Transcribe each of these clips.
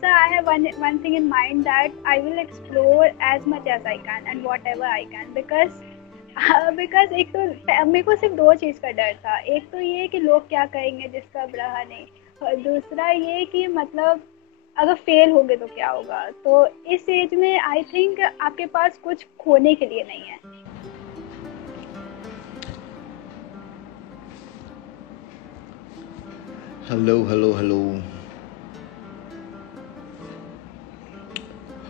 so I have one thing in mind that I will explore as much as I can and whatever I can because एक तो मेरे को सिर्फ दो चीज़ का डर था। एक तो ये कि लोग क्या कहेंगे जिसका अब रहा नहीं, और दूसरा ये कि मतलब अगर फेल हो गए तो क्या होगा। तो इस एज में आई थिंक आपके पास कुछ खोने के लिए नहीं है। Hello, hello, hello.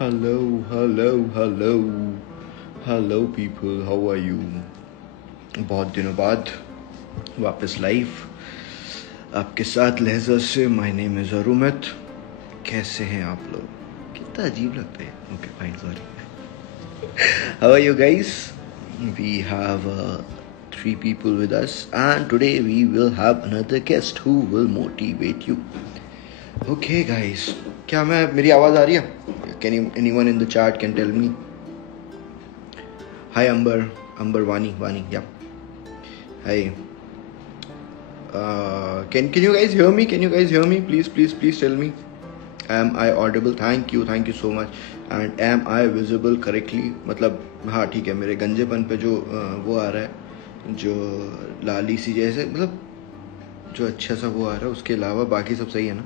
Hello, hello, hello. Hello people, how are you? बहुत दिनों बाद वापस लाइव आपके साथ लहजा से। My name is Arumit. कैसे हैं आप लोग? कितना अजीब लगता है। Okay fine, sorry. How are you guys? We have three people with us, and today we will have another guest who will motivate you. Okay guys, क्या मेरी आवाज आ रही है? Can anyone in the chat can tell me? Hi Amber, Vani, yeah. Hi. Can you guys hear me? Can you guys hear me? Please tell me. Am I audible? Thank you so much. And am I visible correctly? मतलब हाँ ठीक है, मेरे गंजेपन पे जो वो आ रहा है, जो लाली सी जैसे, मतलब जो अच्छा सा वो आ रहा है, उसके अलावा बाकी सब सही है ना?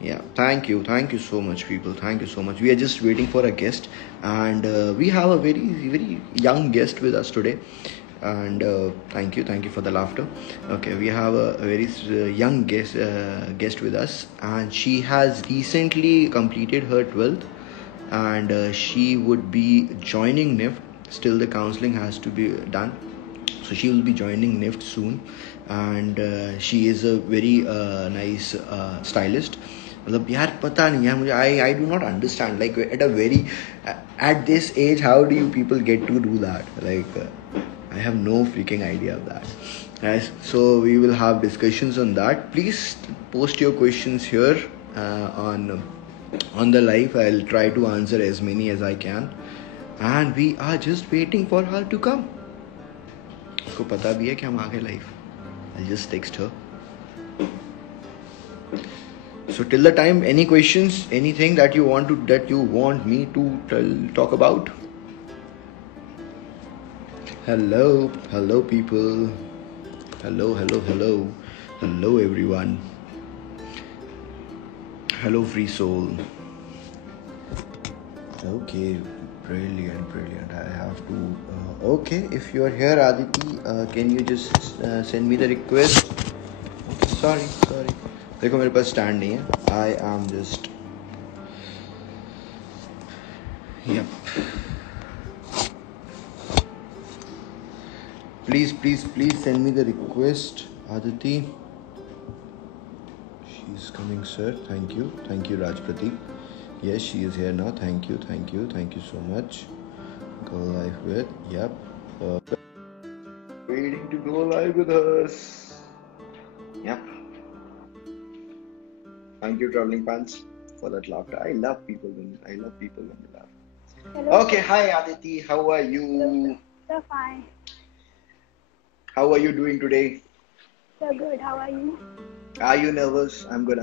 Yeah, thank you so much people, thank you so much. We are just waiting for a guest, and we have a very young guest with us today, and thank you for the laughter. Okay, we have a very young guest with us, and she has recently completed her 12th, and she would be joining NIFT. Still the counseling has to be done, so she will be joining NIFT soon, and she is a very nice stylist. मतलब यार पता नहीं यार मुझे, I do not understand, like at this age how do you people get to do that, like I have no freaking idea of that. Yes, so we will have discussions on that. Please post your questions here on the live. I'll try to answer as many as I can, and we are just waiting for her to come. उसको पता भी है कि हम आ गए live. I'll just text her. So till the time, any questions, anything that you want me to talk about? Hello people. Hello everyone. Hello free soul. Okay, brilliant. I have to okay, if you are here Aditi, can you just send me the request? Sorry, देखो मेरे पास स्टैंड नहीं है. I am just yep. Please send me the request, Aditi. She's coming, sir. Thank you Raj Pradeep. Yes, she is here now. Thank you so much. Go live with, yep. Waiting to go live with us. Yep. Thank you, Traveling Pants, for that laughter. I love people when they laugh. Hello. Okay, hi Aditi. How are you? So fine. How are you doing today? So good. How are you? Are you nervous? I'm good.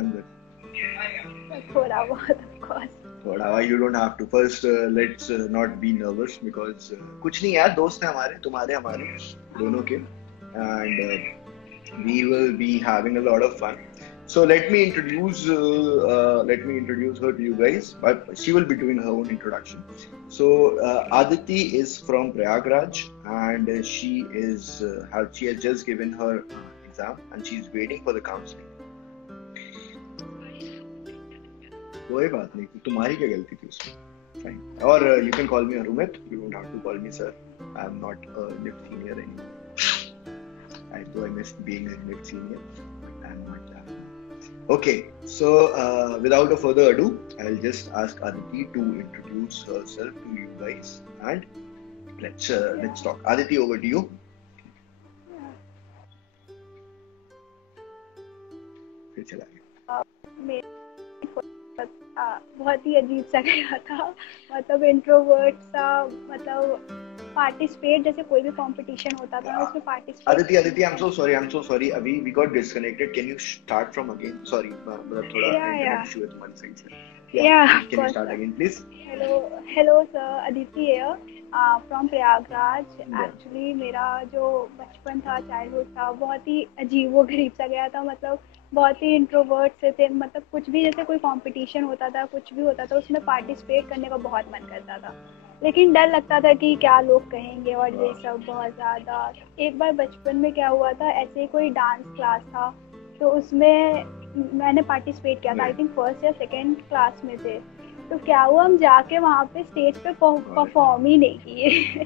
थोड़ा बहुत, of course. थोड़ा, you don't have to. First, let's not be nervous because कुछ नहीं यार, दोस्त हैं हमारे, तुम्हारे हमारे दोनों के, and we will be having a lot of fun. So let me introduce her to you guys. But she will be doing her own introduction. So Aditi is from Prayagraj, and she has just given her exam, and she's waiting for the counseling. कोई बात नहीं, तुम्हारी क्या गलती थी उसमें? Fine. Or you can call me Arumit. You don't have to call me sir. I'm not a NIFT senior anymore. I missed being a NIFT senior. I'm not that. Okay, so without a further ado, I'll just ask Aditi to introduce herself to you guys, and let's talk. Aditi, over to you. फिर चला गया। बहुत ही अजीब सा गया था, मतलब इंट्रोवर्ट सा, मतलब पार्टिसिपेट, जैसे कोई भी कंपटीशन होता था मैं उसमें participate. Aditi, I'm so sorry. अभी we got disconnected. Can you start from again? Sorry, मतलब थोड़ा या internet issue है तुम्हारी side से. या Yeah, of can you course start sir. again, please? Hello sir, Aditi here from Prayagraj. Yeah. Actually मेरा जो बचपन था, चाइल्डहुड था, बहुत ही अजीबो-गरीब सा गया था। मतलब बहुत ही इंट्रोवर्ट से थे, मतलब कुछ भी जैसे कोई कंपटीशन होता था, कुछ भी होता था, उसमें पार्टिसिपेट करने का बहुत मन करता था, लेकिन डर लगता था कि क्या लोग कहेंगे और ये Wow. सब बहुत ज़्यादा। एक बार बचपन में क्या हुआ था, ऐसे ही कोई डांस क्लास था, तो उसमें मैंने पार्टिसिपेट किया था। आई Right. थिंक फर्स्ट या सेकेंड क्लास में थे। तो क्या हुआ, हम जाके वहाँ पे स्टेज पे परफॉर्म ही नहीं किए।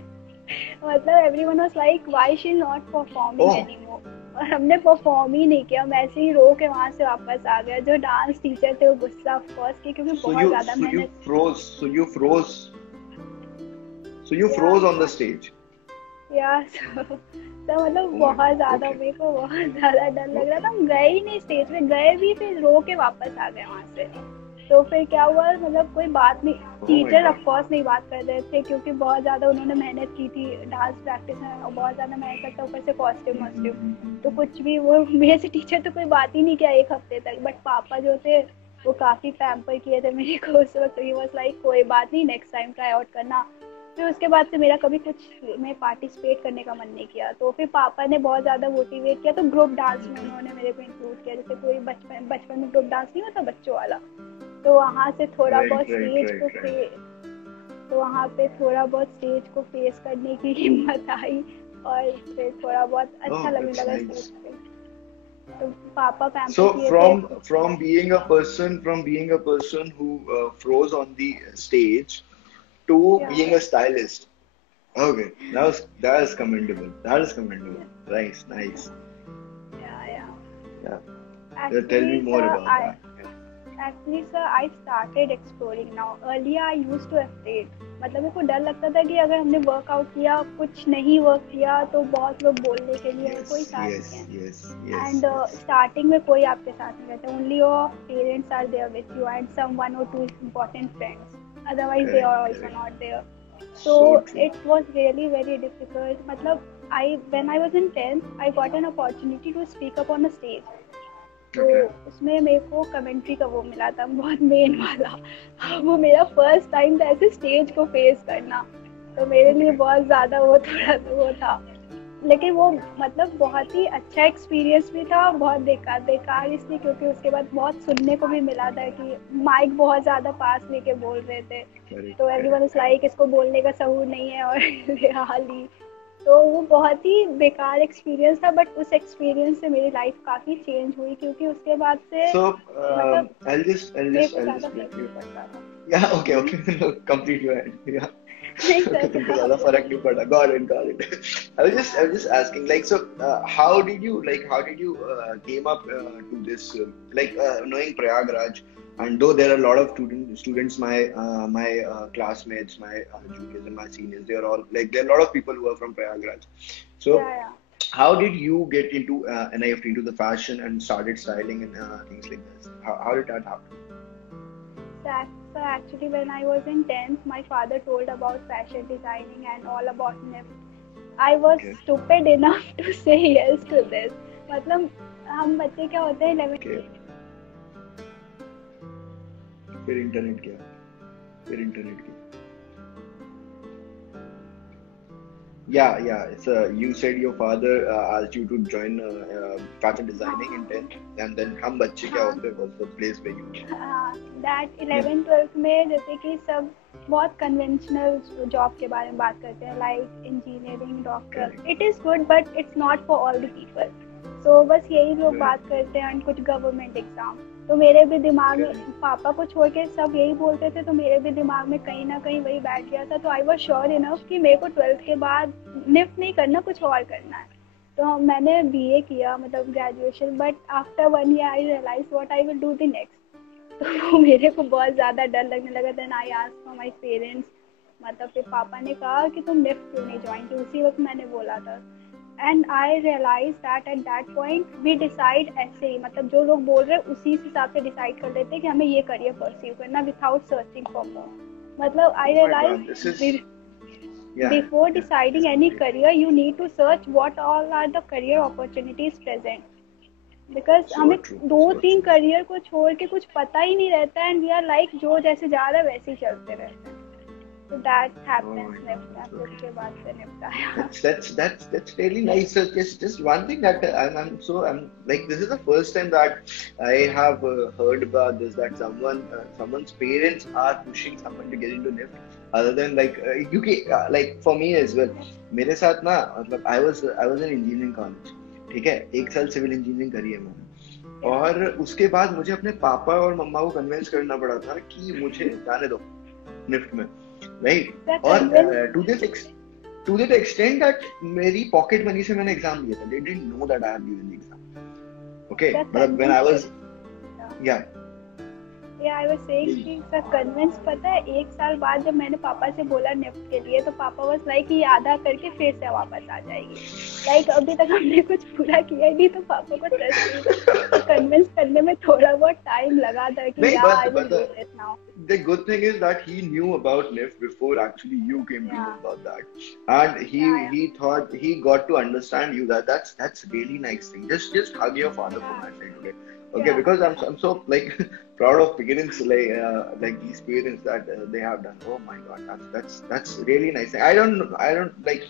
मतलब everyone was like why she is not performing Oh, anymore, और हमने परफॉर्म ही नहीं किया। हम ऐसे ही रो के वहाँ से वापस आ गए। जो डांस टीचर थे वो गुस्सा ऑफ कोर्स की, क्योंकि so बहुत you ज़्यादा so you मेहनत। froze. So you या froze on the stage. तो मतलब Oh my बहुत God. ज्यादा Okay. मेरे को बहुत ज्यादा डर लग रहा Okay. था। हम गए ही नहीं स्टेज पे, गए भी फिर रो के वापस आ गए वहां से। तो फिर क्या हुआ, मतलब कोई बात नहीं, Oh my teacher God. Of course नहीं बात कर रहे थे, क्योंकि बहुत ज्यादा उन्होंने मेहनत की थी डांस प्रैक्टिस में, और बहुत ज्यादा मेहनत करता, ऊपर से कॉस्ट्यूम वॉस्ट्यूम, तो कुछ भी वो मेरे से टीचर तो कोई बात ही नहीं किया एक हफ्ते तक। बट पापा जो थे वो काफी पैम्पर किए थे मेरे को उस वक्त। ही वाज लाइक कोई बात नहीं, नेक्स्ट टाइम ट्राई आउट करना। फिर उसके बाद से मेरा कभी कुछ में पार्टिसिपेट करने का मन नहीं किया। तो फिर पापा ने बहुत ज़्यादा मोटिवेट किया, तो ग्रुप डांस में उन्होंने मेरे को इंक्लूड किया। जैसे कोई बचपन में ग्रुप डांस नहीं होता बच्चों वाला, तो वहाँ से थोड़ा Right, बहुत right, स्टेज right, को right. तो वहाँ पे थोड़ा बहुत स्टेज को फेस करने की हिम्मत आई, और फिर थोड़ा बहुत अच्छा Oh, लगने that's लगा स्टेज nice. पे। तो पापा पैम्पर So किए थे। from being a person who froze on the stage to या being a stylist. Okay, that is commendable. That is commendable. Nice, nice. या Yeah. Tell me actually more sir about I that. Yeah. Actually, sir, I started exploring now. Earlier, I used to afraid. मतलब मेरे को डर लगता था कि अगर हमने वर्कआउट किया, कुछ नहीं वर्क किया, तो बहुत लोग बोलने के लिए हैं, कोई Yes, साथ yes, नहीं है। yes, yes, and yes. Starting में कोई आपके साथ नहीं रहता, only your parents are there with you and some one और two important friends, otherwise they Correct, are also correct. Not there. So So true. it was really very difficult. मतलब when I was in 10th, I got an opportunity to speak up on a stage. तो Okay. उसमें मेरे को कमेंट्री का वो मिला था, बहुत मेन वाला। वो मेरा फर्स्ट टाइम था ऐसे स्टेज को फेस करना, तो मेरे लिए Okay. बहुत ज़्यादा वो थोड़ा वो था। लेकिन वो मतलब बहुत ही अच्छा एक्सपीरियंस भी था, बहुत बेकार इसलिए क्योंकि उसके बाद बहुत सुनने को भी मिला था कि माइक बहुत ज़्यादा पास लेके बोल रहे थे, Correct, तो एवरीवन correct, इज लाइक इसको बोलने का सहूर नहीं है, और हाली। तो वो बहुत ही बेकार एक्सपीरियंस था, बट उस एक्सपीरियंस से मेरी लाइफ काफ़ी चेंज हुई, क्योंकि उसके बाद से So मतलब I'll मेरे को just ज़्यादा brief फर्क you. नहीं पड़ता था। Yeah, okay, okay. No, complete your end. Yeah. नहीं Okay, सर, तुमको तो ज़्यादा फर्क नहीं पड़ा. Got it. I was just asking, like, so how did you came up to this, knowing Prayagraj, and though there are a lot of students, my classmates, my juniors and my seniors, they are all like there are a lot of people who are from Prayagraj. So या how did you get into NIFT, into the fashion and started styling and things like this? How did that happen? So actually, when I was in 10th, my father told about fashion designing and all about NIFT. I was Okay. stupid enough to say yes to this. मतलब हम बच्चे क्या होते हैं 11th Okay. फिर इंटरनेट किया. Yeah. So you said your father asked you to join fashion designing in 10th, and then हम बच्चे क्या हाँ, होते हैं was the place where you. That Yeah. 11th 12th में जैसे कि सब बहुत कन्वेंशनल जॉब के बारे में बात करते हैं, like engineering, doctor. Correct. It is good but it's not for all the people. So बस यही लोग Correct. बात करते हैं, एंड कुछ गवर्नमेंट एग्जाम। तो मेरे भी दिमाग में Correct. पापा को छोड़ के सब यही बोलते थे, तो मेरे भी दिमाग में कहीं ना कहीं वही बैठ गया था। तो आई वॉज श्योर इनफ कि मेरे को 12th के बाद निफ्ट नहीं करना, कुछ और करना है। तो मैंने बीए किया, मतलब graduation. But after 1 year I realise what I will do the next. तो मेरे को बहुत ज़्यादा डर लगने लगा। Then I asked for my parents, मतलब फिर पापा ने कहा कि तुम निफ्ट क्यों नहीं ज्वाइन की। उसी वक्त मैंने बोला था, and I realise that at that point we decide ऐसे ही, मतलब जो लोग बोल रहे हैं उसी हिसाब से डिसाइड कर लेते हैं कि हमें ये करियर परस्यू करना, विदाउट सर्चिंग फॉर मोर। मतलब I Oh my God, realise Yeah, before yeah, deciding any career you need to search what all are the career opportunities present, because so हमें true, दो so तीन true. करियर को छोड़ के कुछ पता ही नहीं रहता है, एंड वी आर लाइक जो जैसे जा रहा है वैसे ही चलते रहते हैं. तो that Oh happens my God, NIFT में, so फिर true. उसके बाद से निपटाया. That's really nice. So just one thing that I'm like, this is the first time that I have heard about this, that someone's parents are pushing someone to get into NIFT other than like क्योंकि like for me as well, मेरे साथ ना मतलब I was in engineering college, ठीक है, एक साल civil engineering करी है मैंने, और उसके बाद मुझे अपने पापा और मम्मा को कन्विंस करना पड़ा था कि मुझे जाने दो निफ्ट में, राइट. और टू दैट एक्सटेंट दैट मेरी पॉकेट मनी से मैंने एग्जाम दिया था. They didn't know that I have given the exam. Okay, मतलब व्हेन आई वाज, या आई वाज सेइंग कि सर कन्विंस, पता है एक साल बाद जब मैंने पापा से बोला निफ्ट के लिए, तो पापा वाज लाइक ये आधा करके फिर से वापस आ जाएगी. लाइक अभी तक हमने कुछ पूरा किया ही नहीं, तो पापा को ट्रस्ट नहीं था, तो कन्विंस करने में थोड़ा बहुत टाइम लगा था कि यार आई will do it now. The good thing is that he knew about NIFT before actually you came to know about that, and he thought he got to understand you. That's really nice thing. Just hug your father for my sake, okay, because I'm so like proud of parents like these parents that they have done. Oh my God, that's really nice. I don't like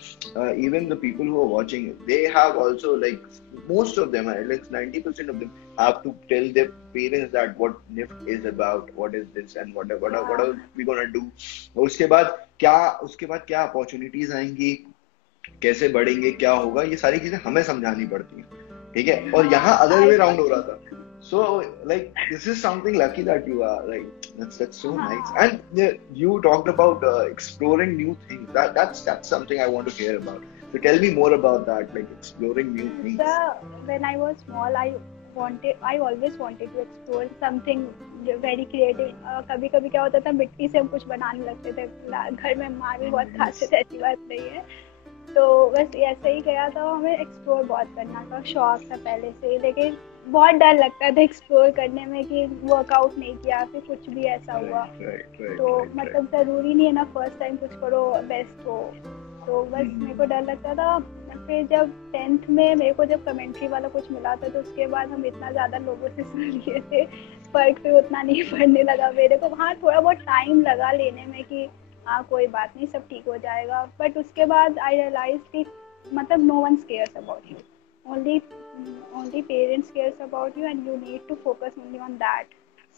even the people who are watching, they have also like most of them, like 90% of them have to tell their parents that what NIFT is about, what is this, and what are we gonna do. उसके बाद क्या अपॉर्चुनिटीज आएंगी, कैसे बढ़ेंगे, क्या होगा, ये सारी चीजें हमें समझानी पड़ती हैं, ठीक है. और यहाँ अदर वे राउंड हो रहा था. So like this is something lucky that you are like, that's so nice. And you talked about exploring new things. That's something I want to hear about. So tell me more about that, like exploring new things. When I was small, I always wanted to explore something very creative. कभी कभी क्या होता था, मिट्टी से हम कुछ बनाने लगते थे, घर में माँ भी बहुत खाते थे, ऐसी बात नहीं है. तो बस ऐसे ही गया था, हमें एक्सप्लोर बहुत करना का शौक था पहले से, लेकिन बहुत डर लगता था एक्सप्लोर करने में कि वर्कआउट नहीं किया, फिर कुछ भी ऐसा हुआ. तो मतलब जरूरी नहीं है ना फर्स्ट टाइम कुछ करो बेस्ट हो, तो बस मेरे को डर लगता था. फिर जब 10th में मेरे को जब कमेंट्री वाला कुछ मिला था, तो उसके बाद हम इतना ज़्यादा लोगों से सुन लिए थे, फर्क फिर उतना नहीं पड़ने लगा मेरे को. हाँ थोड़ा बहुत टाइम लगा लेने में कि हाँ कोई बात नहीं, सब ठीक हो जाएगा, बट उसके बाद आई रियलाइज कि मतलब no one cares about you, only parents cares about you and you need to focus only on that.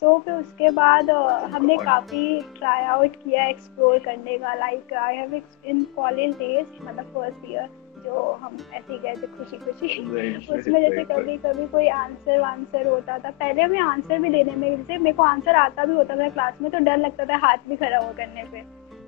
So फिर उसके बाद हमने काफ़ी ट्राई आउट किया एक्सप्लोर करने का. Like I have in college days, मतलब फर्स्ट ईयर जो हम ऐसे ही गए थे खुशी उसमें जैसे कभी कभी कोई आंसर होता था. पहले हमें आंसर भी देने में, जैसे मेरे को आंसर आता भी होता था क्लास में, तो डर लगता था हाथ भी खड़ा हो करने पे.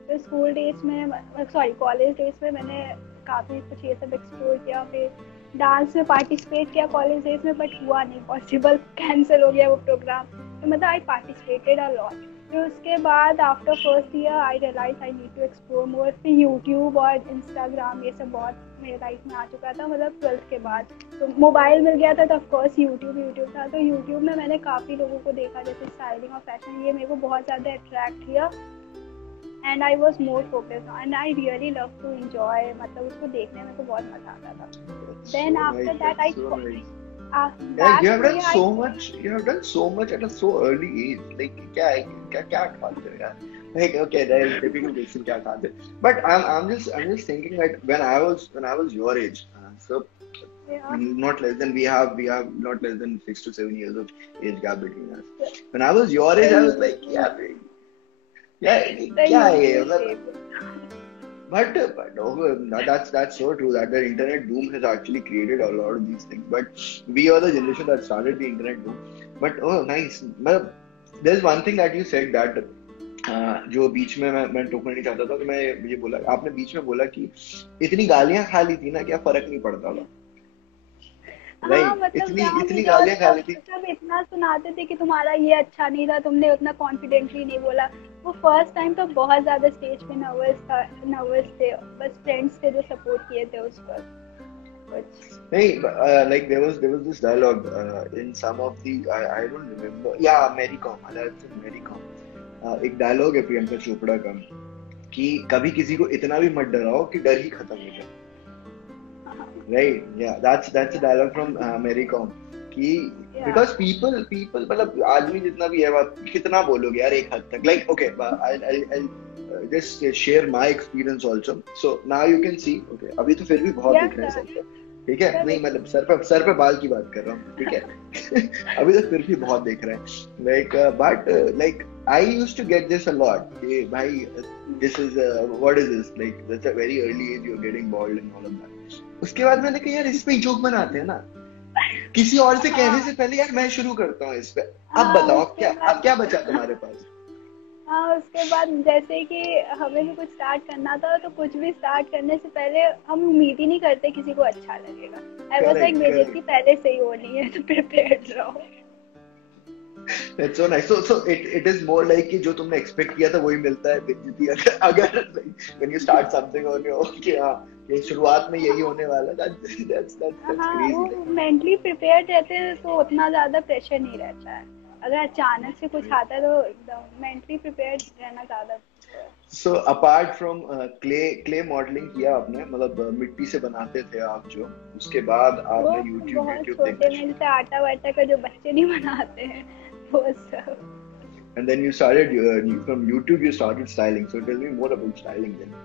तो स्कूल डेज में कॉलेज डेज में मैंने काफ़ी कुछ ये सब एक्सप्लोर किया. फिर डांस में पार्टिसिपेट किया कॉलेज डेज में, बट हुआ नहीं पॉसिबल, कैंसिल हो गया वो प्रोग्राम. तो मतलब आई पार्टिसिपेटेड अ लॉट. फिर उसके बाद after first year I realise I need to explore more. फिर यूट्यूब और इंस्टाग्राम ये सब बहुत मेरे लाइफ में आ चुका था, मतलब 12th के बाद. तो मोबाइल मिल गया था, तो ऑफकोर्स यूट्यूब था. तो यूट्यूब में मैंने काफ़ी लोगों को देखा, जैसे स्टाइलिंग और फैशन, ये मेरे को बहुत ज़्यादा अट्रैक्ट किया. And I was more focused and I really love to enjoy, मतलब उसको देखने में तो बहुत मजा आता था. Then after that I you have done so much. You have done so much at a so early age. Like क्या खाते हो यार? Like okay, that is typical question, क्या खाते? But I'm just thinking that when I was your age, so not less than we have not less than 6 to 7 years of age gap between us. When I was your age, I was like क्या है? But that's so true that the internet boom has actually created a lot of these things. But we are the generation that started the internet boom. But oh nice. There's one thing that you said that जो बीच में मैं टोकना नहीं चाहता था, तो मैं ये बोला, आपने बीच में बोला कि इतनी गालियां खा ली थी ना, क्या फर्क नहीं पड़ता था. हाँ, मतलब इतनी गालियां खा ली थी, सब इतना सुनाते थे कि तुम्हारा ये अच्छा नहीं था, तुमने उतना कॉन्फिडेंटली नहीं बोला. वो फर्स्ट टाइम तो बहुत ज्यादा स्टेज पे नर्वस थे, बस फ्रेंड्स थे जो सपोर्ट किए थे उस पर. नहीं, like there was this dialogue in some of the I don't remember, yeah, Mary Com, एक डायलॉग है प्रियंका चोपड़ा का कि कभी किसी को इतना भी मत डराओ कि डर ही खत्म हो जाए। राइट, या that's a dialogue from Mary Kom कि बिकॉज पीपल मतलब आदमी जितना भी है आप कितना बोलोगे यार एक हद तक, like okay I just share my experience also, so now you can see, okay अभी तो फिर भी बहुत दिख रहे हैं सर पे, ठीक है, नहीं मतलब सर पे बाल की बात कर रहा हूँ, ठीक है। अभी तो फिर भी बहुत दिख रहे हैं, like but like I used to get this a lot कि भाई this is what is this, like that's a very early age you're getting bald and all of that। उसके बाद मैंने कहा यार इस पे जोक बनाते हैं ना, किसी और से कहने से पहले यार मैं शुरू करता हूँ इस पे। अब बताओ अब क्या बचा तुम्हारे पास? हाँ, उसके बाद जैसे कि हमें भी कुछ स्टार्ट करना था, तो कुछ भी स्टार्ट करने से पहले हम उम्मीद ही नहीं करते किसी को अच्छा लगेगा। ऐसा एक बेइज्जती पहले से ही होनी है, तो प्रिपेयर्ड रहो। That's so nice. So it is more like कि जो तुमने एक्सपेक्ट किया था वही मिलता है बेइज्जती। अगर when you start something on your own कि हाँ ये शुरुआत में यही होने वाला है, that's हाँ, वो crazy। मेंटली प्रिपेयर्ड रहते हैं तो उतना ज्यादा प्रेशर नहीं रहता है। अगर अचानक से कुछ आता है तो एकदम मेंटली प्रिपेयर्ड रहना ज्यादा। So apart from clay modeling किया आपने, मतलब मिट्टी से बनाते थे आप जो, उसके बाद आपने YouTube देखना, जैसे आटा वाटा का जो बच्चे नहीं बनाते हैं वो सब। And then you started from YouTube you started styling, so tell me more about styling then।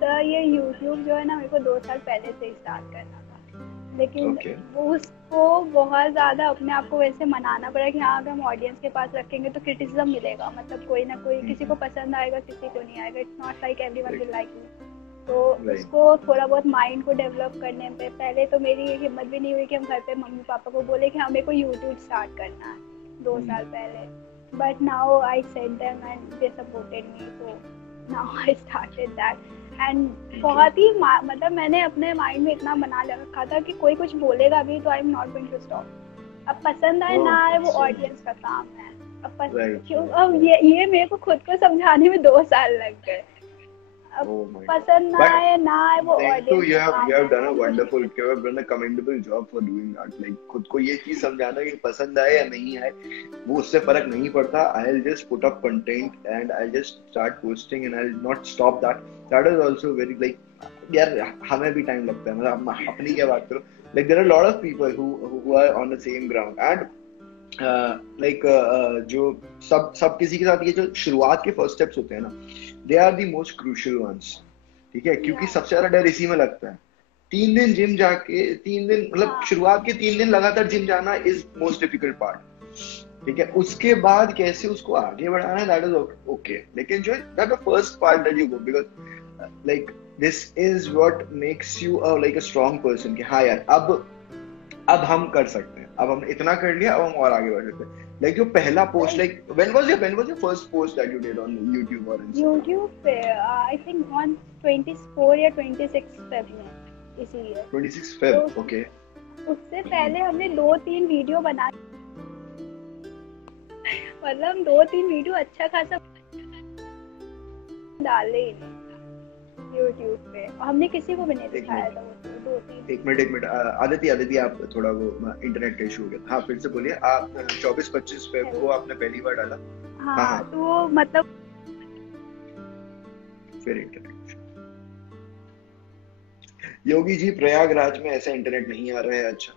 Sir ये YouTube जो है ना, मेरे को 2 साल पहले से ही स्टार्ट करना था, लेकिन वो उसको बहुत ज्यादा अपने आप को वैसे मनाना पड़ा कि हाँ अगर हम ऑडियंस के पास रखेंगे तो क्रिटिसिज्म मिलेगा, मतलब कोई ना कोई किसी को पसंद आएगा किसी को नहीं आएगा, it's not like everyone will like you. तो उसको थोड़ा बहुत माइंड को डेवलप करने में पहले तो मेरी हिम्मत भी नहीं हुई कि हम घर पे मम्मी पापा को बोले कि हाँ मेरे को यूट्यूब स्टार्ट करना है 2 साल पहले, but now I said them and they supported me, so now I started that. And बहुत ही मतलब मैंने अपने माइंड में इतना बना रखा था कि कोई कुछ बोलेगा भी तो I am not going to stop. अब पसंद आए ना आए वो ऑडियंस का काम है। अब ये मेरे को खुद को समझाने में 2 साल लग गए। अब पसंद ना आए ना आए वो audience. So you have done a wonderful, you have done a commendable job for doing that, like खुद को ये चीज समझाना कि पसंद आए या नहीं आए वो उससे फर्क नहीं पड़ता। I'll just put up content and I'll just start posting and I'll not stop that. That is also very like यार हमें भी टाइम लगता है, मतलब अपनी क्या बात करो, like there are a lot of people who are on the same ground and like जो सब किसी के साथ ये जो शुरुआत के फर्स्ट स्टेप्स होते हैं ना, they are the most crucial ones, ठीक है, क्योंकि सबसे ज्यादा डर इसी में लगता है। 3 दिन जिम जाके 3 दिन मतलब शुरुआत के 3 दिन लगातार जिम जाना इज मोस्ट डिफिकल्ट पार्ट, ठीक है, उसके बाद कैसे उसको आगे बढ़ाना है दैट इज ओके, लेकिन जो that the first part that you go, because like this is what makes you like a strong person कि हाँ यार अब हम कर सकते हैं, अब हमने इतना कर लिया, अब हम और आगे बढ़ सकते हैं। Like your पहला post, like when was your first post that you did on YouTube or Instagram? YouTube पे I think on 24 या 26 Feb में इसी ईयर। 26 Feb, okay। उससे पहले हमने 2-3 वीडियो बना, मतलब 2-3 वीडियो अच्छा खासा डाले ही नहीं YouTube पे, हमने किसी को भी नहीं दिखाया था। वो 2-3 एक मिनट आदिति आप थोड़ा वो इंटरनेट का इशू हो गया, हाँ फिर से बोलिए। आप 24-25 फेब को आपने पहली बार डाला? हाँ तो मतलब फिर इंटरनेट। योगी जी प्रयागराज में ऐसा इंटरनेट नहीं आ रहा है, अच्छा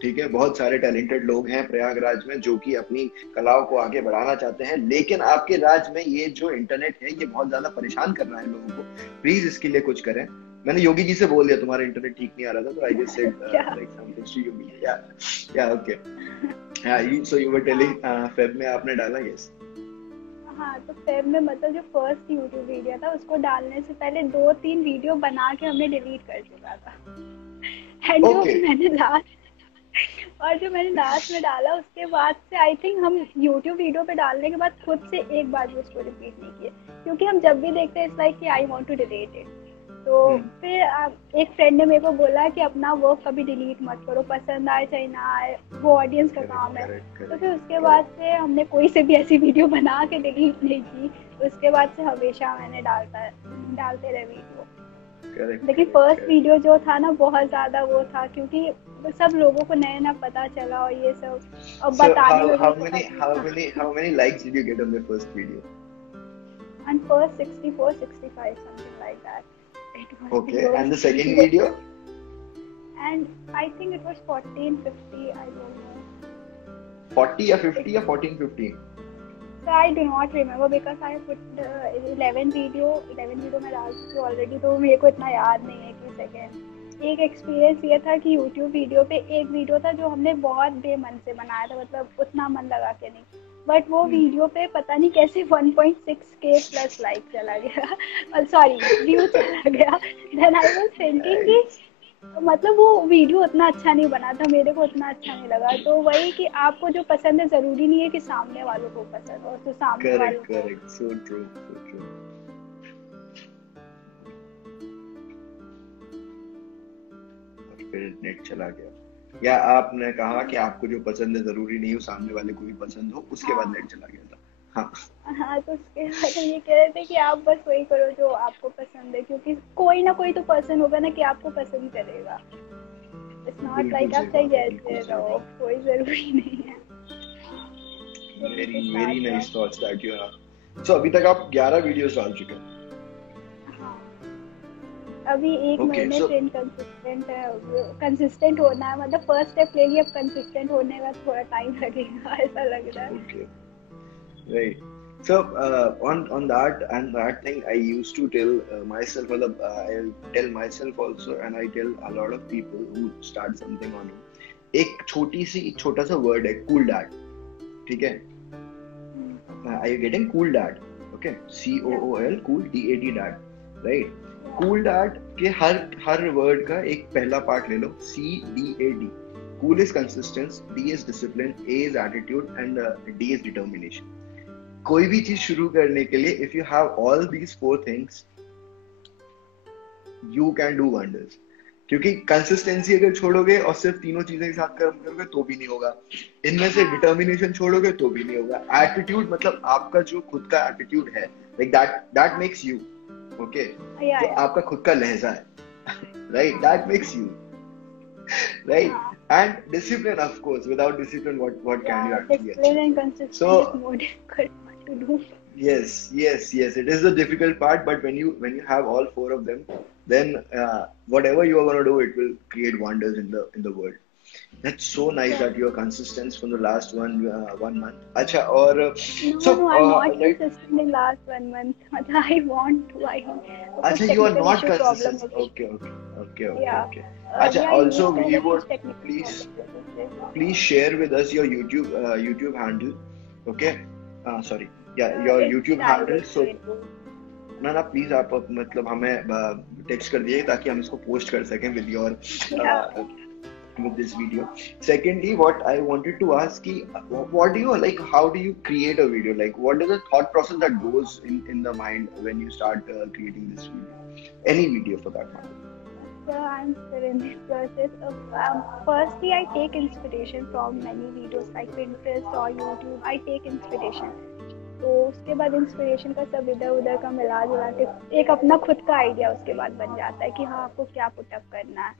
ठीक है, बहुत सारे टैलेंटेड लोग हैं प्रयागराज में जो कि अपनी कलाओं को आगे बढ़ाना चाहते हैं, लेकिन आपके राज्य में ये जो इंटरनेट है ये बहुत ज्यादा परेशान कर रहा है लोगों को, प्लीज इसके लिए कुछ करें। मैंने योगी जी से बोल दिया तुम्हारा इंटरनेट ठीक नहीं आ रहा था, तो I just said like something to Yogi. या okay, so you were telling फेब में आपने डाला? यस हाँ, तो फेब में मतलब जो फर्स्ट यूट्यूब वीडियो था उसको डालने से पहले 2-3 वीडियो बना के हमने डिलीट कर चुका था। एंड जो मैंने लास्ट में डाला उसके बाद से आई थिंक हम YouTube वीडियो पे डालने के बाद खुद से एक बार भी उसको रिपीट नहीं किए, क्योंकि हम जब भी देखते हैं इट्स लाइक कि I want to delete it. तो फिर एक फ्रेंड ने मेरे को बोला कि अपना वर्क कभी डिलीट मत करो, पसंद आए चाहे ना आए वो ऑडियंस का काम है। तो फिर उसके बाद से हमने कोई से भी ऐसी वीडियो बना के डिलीट नहीं की, उसके बाद से हमेशा मैंने डालते रहे वीडियो। लेकिन फर्स्ट वीडियो जो था ना बहुत ज्यादा वो था, क्योंकि सब लोगों को नया पता चला और ये सब अब बताने में how many likes did you get on the first video? and first 64, 65, something like that. It was Okay, those and the second videos. video? And I think it was 14, 50, I don't know. 40 या 50 या 14, 15? So I do not remember because I put 11 video में डाल चुकी ऑलरेडी, तो मेरे को इतना याद नहीं है कि सेकेंड। एक एक्सपीरियंस ये था कि YouTube वीडियो पे एक वीडियो था जो हमने बहुत बेमन से बनाया था, मतलब उतना मन लगा के नहीं, बट वो वीडियो पे पता नहीं कैसे 1.6K प्लस लाइक चला गया, सॉरी व्यू चला गया। देन आई वाज थिंकिंग कि मतलब वो वीडियो उतना अच्छा नहीं बना था, मेरे को उतना अच्छा नहीं लगा। तो वही कि आपको जो पसंद है जरूरी नहीं है कि सामने वालों को पसंद हो, तो सामने वालों को। Correct, so true, so true. और फिर नेट चला गया, या आपने कहा कि आपको जो पसंद है जरूरी नहीं हो सामने वाले को भी पसंद हो, उसके बाद नेट चला गया था। हाँ, तो उसके बाद हम ये कह रहे थे कि आप बस वही करो जो आपको पसंद है, क्योंकि कोई ना कोई तो पर्सन होगा ना कि आपको पसंद करेगा। इट्स नॉट लाइक आप चाहे जैसे रहो, कोई जरूरी नहीं है। Very nice thoughts that you have. So अभी तक आप 11 वीडियोस डाल चुके हैं। अभी एक महीने से कंसिस्टेंट होना है, मतलब फर्स्ट स्टेप ले लिया, अब कंसिस्टेंट होने में थोड़ा टाइम लगेगा, ऐसा लग रहा है। Okay. Right. So on that and that thing, I used to tell myself, I tell myself also, and I tell a lot of people who start something on it. एक छोटा सा word है, cool dad. ठीक है? Are you getting cool dad? Okay. COOL, cool DAD dad. Right? Cool dad के हर word का एक पहला part ले लो, CDAD. Cool is consistency, D is discipline, A is attitude, and D is determination. कोई भी चीज शुरू करने के लिए if you have all these 4 things, you can do wonders. क्योंकि कंसिस्टेंसी अगर छोड़ोगे और सिर्फ तीनों चीजें के साथ काम करोगे तो भी नहीं होगा। इनमें से डिटर्मिनेशन छोड़ोगे तो भी नहीं होगा। एटीट्यूड मतलब आपका जो खुद का एटीट्यूड है, like that makes you, okay, जो आपका खुद का लहजा है, right, that makes you, right. And discipline, of course. Without discipline, what can you actually achieve? Discipline and consistency is more difficult to do. Yes. It is the difficult part, but when you have all 4 of them, then whatever you are going to do, it will create wonders in the world. That's so nice that you are consistent from the last one month. Acha, or no, I'm not consistent in last 1 month. I want to. Acha, you are not consistent. Okay. Yeah. Acha, also we would please share with us your YouTube handle. Okay. Sorry. Yeah, your YouTube handle. So ना प्लीज आप मतलब हमें टेक्स्ट कर दिए ताकि हम इसको पोस्ट कर सकें with your with this video. Secondly, what I wanted to ask is, what do you like? How do you create a video? Like, what is the thought process that goes in the mind when you start creating this video? Any video for that matter. So I'm still in this process of firstly I take inspiration from many videos like Pinterest or YouTube. I take inspiration. तो उसके बाद इंस्पिरेशन का सब इधर उधर का मिला जुला के एक अपना खुद का आइडिया उसके बाद बन जाता है कि हाँ आपको क्या पुटअप करना है।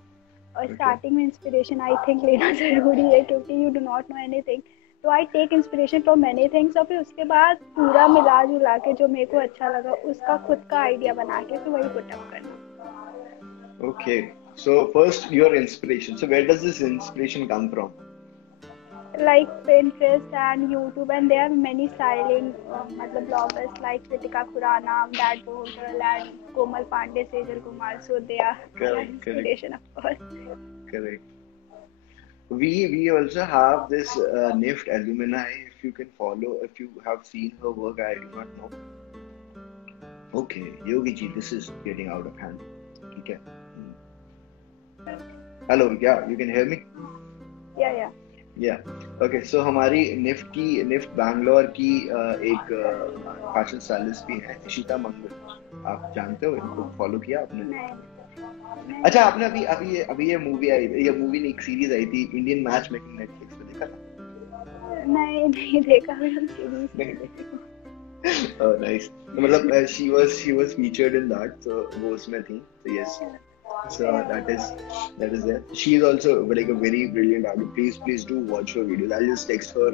और स्टार्टिंग में इंस्पिरेशन आई थिंक लेना जरूरी है क्योंकि you do not know anything, तो I take inspiration from many things और फिर उसके बाद पूरा मिला जुला के जो मेरे को अच्छा लगा उसका खुद का आइडिया बना के फिर वही पुटअप करना। Okay, so first your inspiration. So where does this inspiration come from? Like Pinterest and YouTube, and there are many styling bloggers like Kritika Khurana, That Girl, and Komal Pandey, Sejal Kumar. So they are inspiration, of course. Correct. We also have this NIFT alumni. If you can follow, if you have seen her work, I do not know. Okay, Yogi ji, this is getting out of hand. Okay. Hello, yeah, you can hear me? Yeah. Okay, so हमारी निफ्ट बैंगलोर की एक fashion stylist भी है, इशिता मंगल। आप जानते हो इनको? फॉलो किया आपने? नहीं। अच्छा, आपने अभी ये मूवी आई, ये मूवी नहीं, एक सीरीज आई थी, इंडियन मैच मेकिंग, नेटफ्लिक्स पे देखा था? नहीं देखा मैंने सीरीज। Oh, nice. मतलब she was featured in that, so वो उसमें थी, so yes. So that is it. She is also like a very brilliant artist. Please do watch her videos. I'll just text her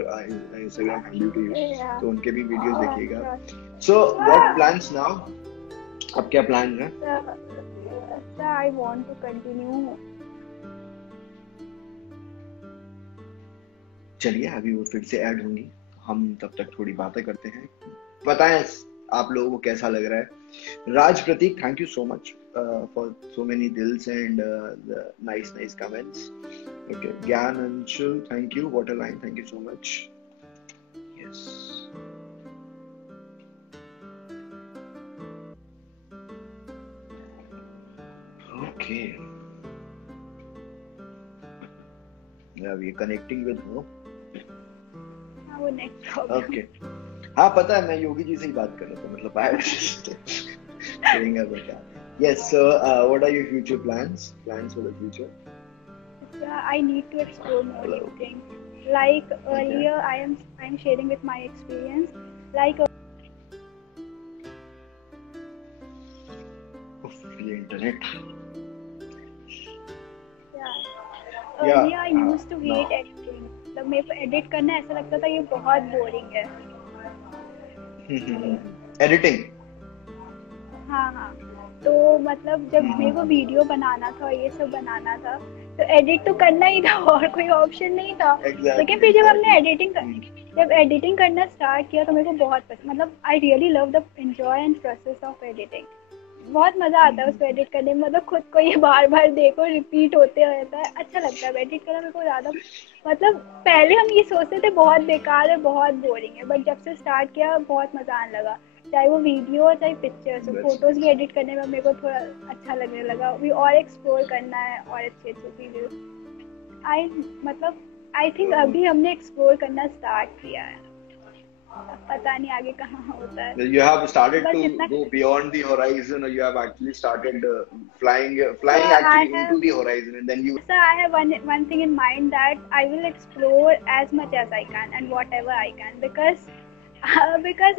Instagram handle to you. Yeah. So उनके भी videos देखिएगा. Sure. So what plans now? अब क्या plans हैं? So I want to continue. चलिए अभी वो फिर से ऐड होंगी, हम तब तक थोड़ी बातें करते हैं. बताएं आप लोगों को कैसा लग रहा है. Raj Prateek, thank you so much for so many दिल्स and nice comments. Okay, Gyan Anshul, thank you. Water line, thank you so much. Yes, okay. We are connecting with her. वो नेक्स्ट प्रॉब्लम. ओके, हाँ पता है, मैं योगी जी से ही बात कर रहा था. मतलब आई saying about that. Yes, so what are your future plans for the future? I need to explore more new things. Like earlier, I'm sharing with my experience. Like ये internet. earlier I used to hate editing. मतलब मेरे को एडिट करना ऐसा लगता था ये बहुत बोरिंग है. एडिटिंग. हाँ. तो मतलब जब मेरे को वीडियो बनाना था और ये सब बनाना था तो एडिट तो करना ही था और कोई ऑप्शन नहीं था. लेकिन फिर जब हमने एडिटिंग करना स्टार्ट किया तो मेरे को बहुत पसंद, मतलब आई really love the enjoy and process of editing. बहुत मजा आता है उसको एडिट करने में. मतलब खुद को ये बार बार देखो, रिपीट होते रहता है. अच्छा लगता है एडिट करना मेरे को ज्यादा. मतलब पहले हम ये सोचते थे बहुत बेकार है, बहुत बोरिंग है, बट जब से स्टार्ट किया बहुत मजा आने लगा. चाहे वो वीडियो हो चाहे पिक्चर्स हो, फोटोज भी एडिट करने में मेरे को थोड़ा अच्छा लगने लगा. भी और एक्सप्लोर करना है और अच्छे वीडियो. आई थिंक अभी हमने एक्सप्लोर करना स्टार्ट किया है. पता नहीं आगे कहाँ होता है. You have started to go beyond the horizon, or you have actually started flying actually into the horizon, and then you. So I have one thing in mind that I will explore as much as I can and whatever I can because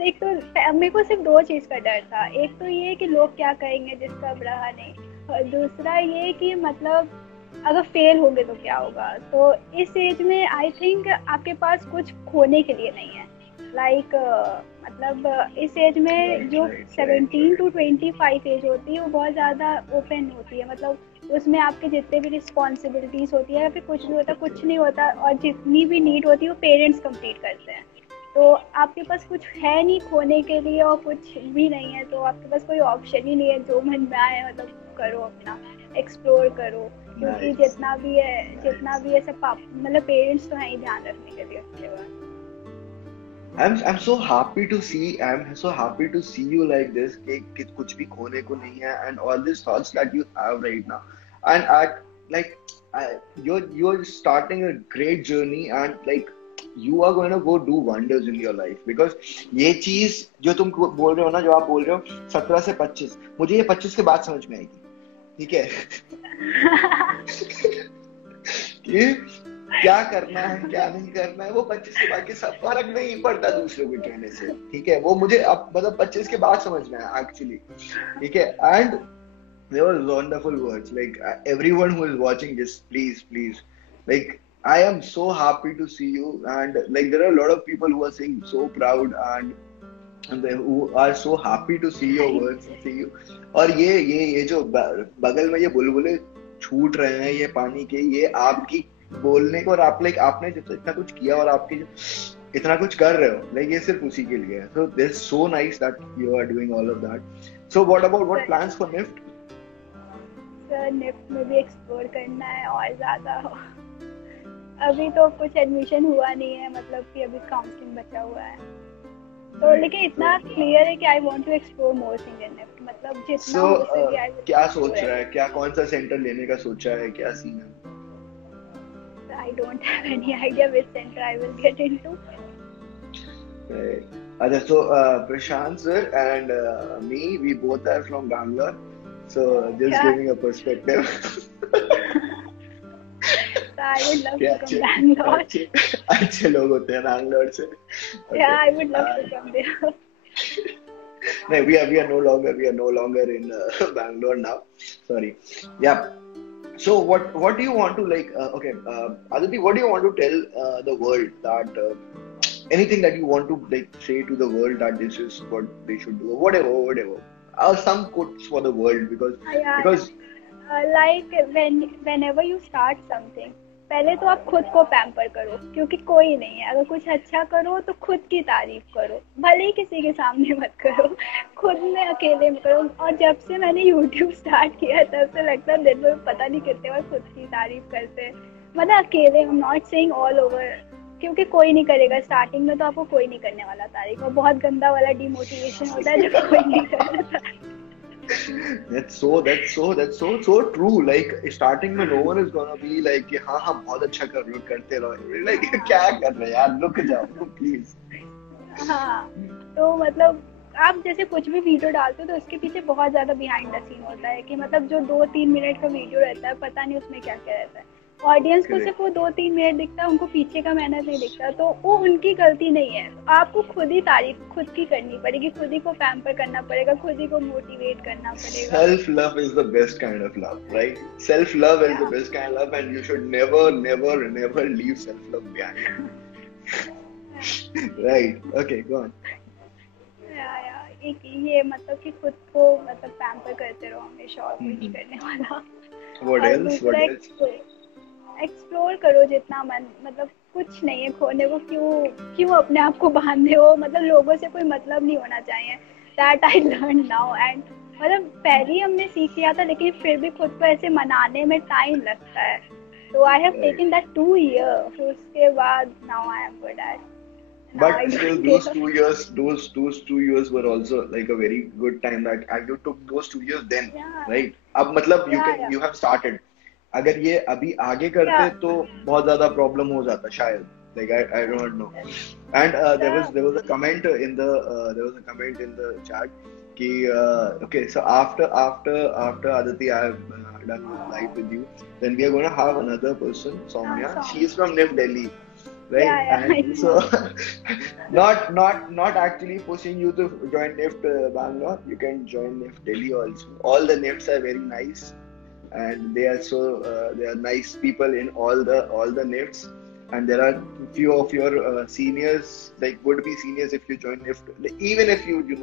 एक तो मेरे को सिर्फ दो चीज का डर था. एक तो ये कि लोग क्या कहेंगे जिसका अब रहा नहीं, और दूसरा ये कि मतलब अगर फेल होंगे तो क्या होगा. तो इस एज में आई थिंक आपके पास कुछ खोने के लिए नहीं है. मतलब इस एज में जो 17 to 25 एज होती है वो बहुत ज़्यादा ओपन होती है. मतलब उसमें आपके जितने भी रिस्पॉन्सिबिलिटीज होती है या फिर कुछ भी होता कुछ नहीं होता, और जितनी भी नीड होती है वो पेरेंट्स कंप्लीट करते हैं. तो आपके पास कुछ है नहीं खोने के लिए और कुछ भी नहीं है, तो आपके पास कोई ऑप्शन ही नहीं है. जो मन में आए मतलब करो, अपना एक्सप्लोर करो. क्योंकि जितना भी है सब मतलब पेरेंट्स तो हैं ही ध्यान रखने के लिए उसके बाद. I'm so happy to see you like this. कि कुछ भी खोने को नहीं है, and all these thoughts that you have right now, and you're starting a great journey, and like you are going to go do wonders in your life because ये चीज जो तुम बोल रहे हो ना, जो आप बोल रहे हो 17 से 25, मुझे ये 25 के बाद समझ में आएगी. ठीक है. कि क्या करना है क्या नहीं करना है वो 25 के बाद के सब फर्क नहीं पड़ता दूसरों के कहने से. ठीक है, वो मुझे अब मतलब 25 के बाद समझ में आया एक्चुअली. ठीक है, and there was wonderful words like everyone who is watching this, please like I am so happy to see you, and like there are a lot of people who are saying so proud and they who are so happy to see your works, see you. और ये जो बगल में ये बुलबुले छूट रहे हैं ये पानी के, ये आपकी बोलने को, और आपने जो इतना कुछ किया और आपकी जो इतना कुछ कर रहे हो, लाइक ये सिर्फ उसी के लिए है. So this is so nice that you are doing all of that. So what plans for NIFT? Sir NIFT में भी एक्सप्लोर करना है और ज्यादा. अभी तो कुछ एडमिशन हुआ नहीं है, मतलब कि अभी काउंसलिंग बचा हुआ है. तो लेकिन इतना क्लियर है कि I want to explore more things in NIFT. मतलब जितना हो सके. क्या सोच रहा है, क्या कौन सा सेंटर लेने का सोचा है, क्या सीन है? I don't have any idea which center I will get into. Right. So Prashant sir and me, we both are from Bangalore. So just giving a perspective. So I would love to come Bangalore. अच्छे लोग होते हैं Bangalore से. Yeah, I would love to come there. No, we are no longer in Bangalore now. Sorry. Yeah. So what do you want to like? Okay, Aditi, what do you want to tell the world that anything that you want to like say to the world that this is what they should do, or whatever. Some quotes for the world Yeah, because like whenever you start something, पहले तो आप खुद को पैम्पर करो, क्योंकि कोई नहीं है। अगर कुछ अच्छा करो तो खुद की तारीफ करो, भले ही किसी के सामने मत करो, खुद में अकेले में करो। और जब से मैंने YouTube स्टार्ट किया तब से लगता है दिन भर पता नहीं कितने बार खुद की तारीफ करते हैं, मतलब अकेले। आई am not saying all over, क्योंकि कोई नहीं करेगा स्टार्टिंग में, तो आपको कोई नहीं करने वाला तारीफ, और बहुत गंदा वाला डिमोटिवेशन होता है जब कोई नहीं करता। that's so true. Like starting में no one is gonna be like कि हाँ बहुत अच्छा कर रहे हो, करते रहो, like क्या कर रहे हो यार, रुक जाओ प्लीज। हाँ, तो मतलब आप जैसे कुछ भी वीडियो डालते हो तो उसके पीछे बहुत ज्यादा बिहाइंड द सीन होता है, कि मतलब जो 2-3 मिनट का वीडियो रहता है, पता नहीं उसमें क्या क्या रहता है। ऑडियंस को सिर्फ वो 2-3 मिनट दिखता है, उनको पीछे का मेहनत नहीं दिखता, तो वो उनकी गलती नहीं है। आपको खुद ही तारीफ खुद की करनी पड़ेगी, खुद ही को पैम्पर करना पड़ेगा, खुद ही को मोटिवेट करना पड़ेगा। Self love is the best kind of love, right? Self love is the best kind of love, and you should never leave self love behind. Right? Okay, go on. एक ये मतलब कि खुद को मतलब पैम्पर करते रहो हमेशा, और कोई नहीं करने वाला। What else? एक्सप्लोर करो जितना मन, मतलब कुछ नहीं है खोने को, क्यों अपने आप को बांधे हो, मतलब लोगों से कोई मतलब नहीं होना चाहिए। That I learn now, and मतलब पहले हमने सीख लिया था, लेकिन फिर भी खुद को ऐसे मनाने में टाइम लगता है। तो आई हैव टेकन दैट 2 years, फिर उसके बाद now I am good at. But still, those 2 years were also like a very good time that you took those 2 years then, right? अब मतलब you have started. अगर ये अभी आगे करते तो बहुत ज्यादा प्रॉब्लम हो जाता शायद, like I don't know. And there was a comment in the chat कि okay, so after Aditi I have done live with you, then we are going to have another person, Soumya. She is from NIFT Delhi, right? And so not actually pushing you to join NIFT Bangalore. You can join NIFT Delhi also. All the NIFTs are very nice, and they are nice people in all the NIFTs, and there are few of your seniors, like would be seniors if you join NIFT. Even if you do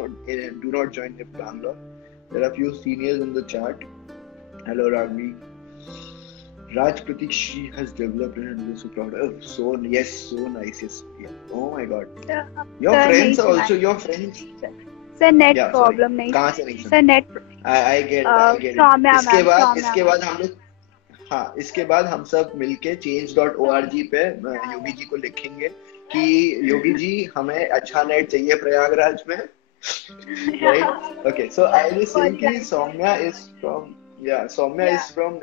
not join NIFT Bangalore, there are few seniors in the chat. Hello Ragni. Raj Pratik, she has developed and I'm so proud of. So nice, yes, yeah. Oh my god. Your friends are also your friends. Sir net problem नहीं, कहाँ से नहीं sir net I get it. इसके बाद हम सब मिलके change.org पे योगी जी को लिखेंगे कि योगी जी हमें अच्छा नेट चाहिए प्रयागराज में, right? Okay, so I was saying कि Soumya is from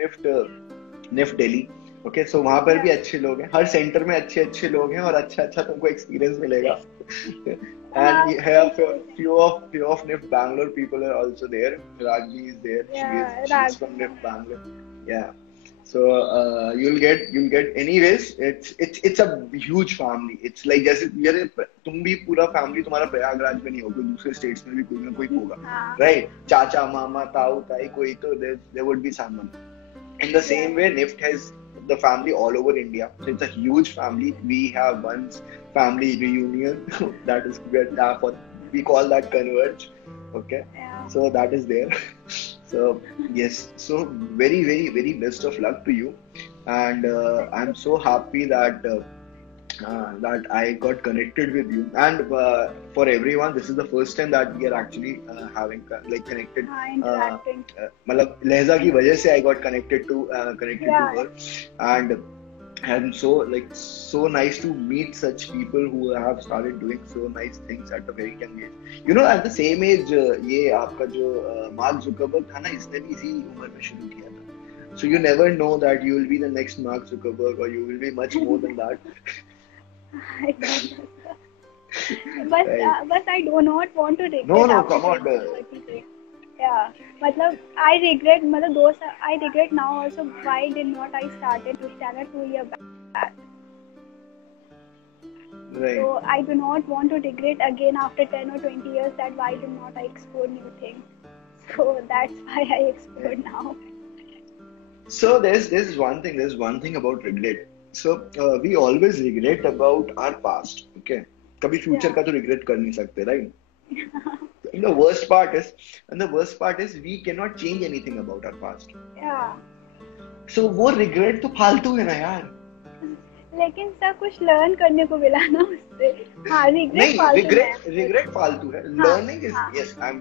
NIFT Delhi. Okay, so वहाँ पर भी अच्छे लोग हैं, हर सेंटर में अच्छे लोग हैं, और अच्छा तुमको एक्सपीरियंस मिलेगा। And here few of NIFT Bangalore people are also there. Ragni is there. She's from NIFT Bangalore. Yeah. So you'll get anyways. It's a huge family. It's like जैसे यार तुम भी पूरा फैमिली तुम्हारा प्रयागराज में नहीं होगा, दूसरे स्टेट्स में भी कोई ना कोई होगा, right? चाचा मामा ताऊ ताई कोई तो there would be someone. In the same way, NIFT has the family all over India. So it's a huge family. We have one family reunion that is we call that Converge. Okay, so that is there. So yes, so very very best of luck to you, and I'm so happy that I got connected with you, and for everyone, this is the first time that we are actually having like connected. मतलब लहजा की वजह से I got connected to her, and so nice to meet such people who have started doing so nice things at a very young age. You know, at the same age, ये आपका जो mark Zuckerberg था ना, इसने भी इसी उम्र में शुरू किया था. So you never know that you will be the next Mark Zuckerberg, or you will be much more than that. I don't know. But I do not want to regret. No, come on. Yeah, मतलब I regret now also why did not I started this channel 2 years back. Right. So I do not want to regret again after 10 or 20 years that why did not I explore new things. So that's why I explore now. So there's one thing about regret. So we always regret about our past. Okay. कभी future Yeah. का तो regret कर नहीं सकते, right? And the worst part is, we cannot change anything about our past. Yeah. So वो regret तो फालतू है ना यार. लेकिन सब कुछ लर्न करने को मिला ना उससे. हाँ, रिग्रेट नहीं, फालतू है. regret फालतू है. हाँ, Learning is, हाँ. yes, I'm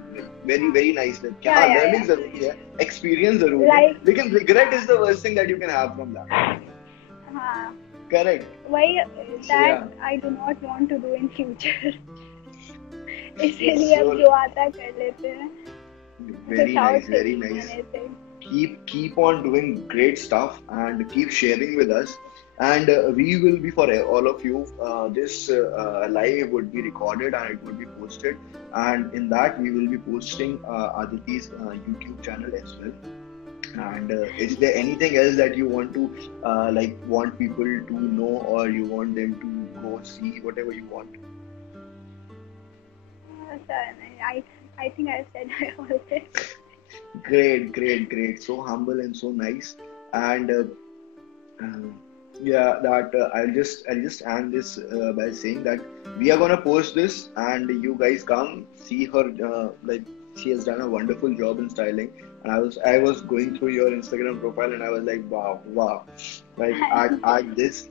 very nice. कि Yeah, हाँ, yeah, learning yeah. जरूरी है, experience जरूरी है. Like- लेकिन regret is the worst thing that you can have from that. हाँ. Correct. वही that Yeah. I do not want to do in future. इसीलिए अब So- जो आता है कर लेते हैं. Very Without nice, very thinking nice. anything. Keep on doing great stuff and keep sharing with us, and we will be for all of you, this live would be recorded and it would be posted, and in that we will be posting Aditi's YouTube channel as well. And is there anything else that you want to want people to know, or you want them to go see, whatever you want? I think I've said all this. Great. So humble and so nice. And yeah, that I'll just end this by saying that we are gonna post this, and you guys come see her. She has done a wonderful job in styling. And I was going through your Instagram profile, and I was like, wow. Like at this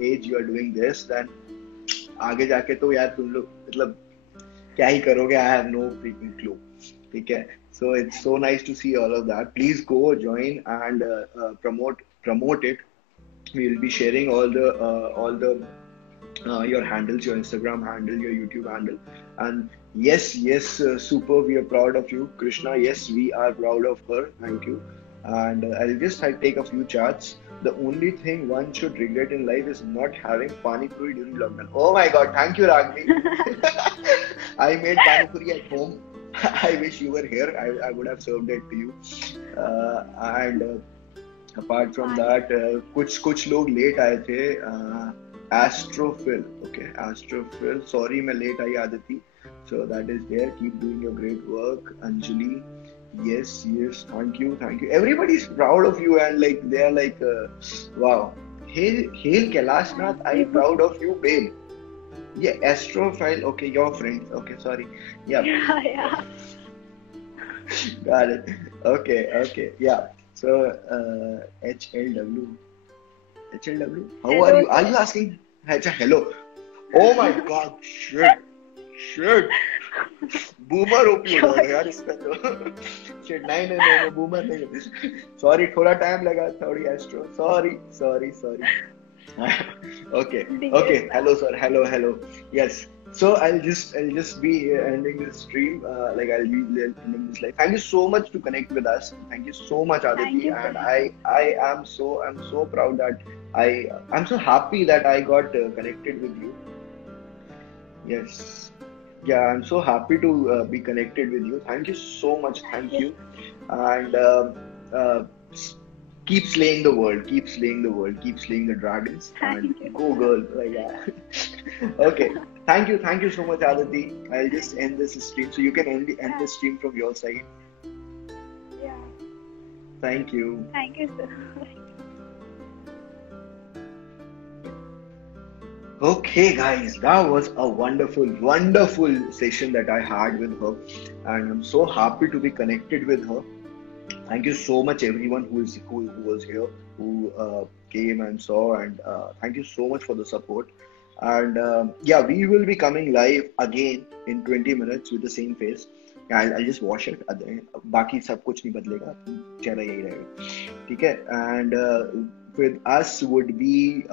age you are doing this, then आगे जाके तो यार तुम लोग मतलब क्या ही करोगे? I have no freaking clue. ठीक है. So it's so nice to see all of that. Please go join and promote it. We will be sharing all the your handles, your Instagram handle, your YouTube handle. And yes, super. We are proud of you, Krishna. Yes, we are proud of her. Thank you. And I'll take a few charts. The only thing one should regret in life is not having pani puri during lockdown. Oh my God! Thank you, Ragni. I made pani puri at home. I wish you were here. I would have served it to you. And apart from that, कुछ लोग late आए थे. Astrophil, okay, Astrophil. Sorry, मैं late आई Aditi. So that is there. Keep doing your great work, Anjali. Yes. Thank you. Everybody's proud of you, and like they are like, wow. Hail Kailashnath. I'm proud of you, babe. Yeah, Astrophile. Okay, your friend. Okay, sorry. Yeah. Yeah. Got it. Okay. Yeah. So HLW. How are you? Are you asking? Hello. Oh my God. Shit. Boomer OP हो जाएगा यार इसका तो. Shit. नहीं boomer नहीं. Sorry, थोड़ा time लगा. थोड़ी Astro. Sorry. Okay. Hello, sir. Hello. Yes. So I'll just be ending this stream. I'll be ending this live. Thank you so much to connect with us. Thank you so much, Aditi. And I am so proud that I'm so happy that I got connected with you. Yes. Yeah, I'm so happy to be connected with you. Thank you so much. Thank you. And keep slaying the world. Keep slaying the dragons. And go, girl. Like that. Okay. Thank you so much, Aditi. I'll just end this stream, so you can end the stream from your side. Yeah. Thank you. Thank you, sir. Okay, guys, that was a wonderful session that I had with her, and I'm so happy to be connected with her. Thank you so much, everyone who was here, who came and saw, and thank you so much for the support. And yeah, we will be coming live again in 20 minutes with the same face. I'll just wash it. बाकी सब कुछ नहीं बदलेगा, चेहरा यही रहेगा, ठीक है? And with us would be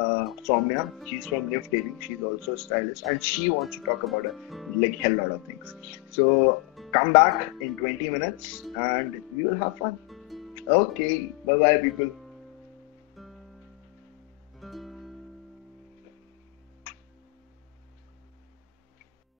Soumya. She's from Lift Tailing. She's also a stylist, and she wants to talk about a hell lot of things. So come back in 20 minutes, and we will have fun. Okay, bye bye, people.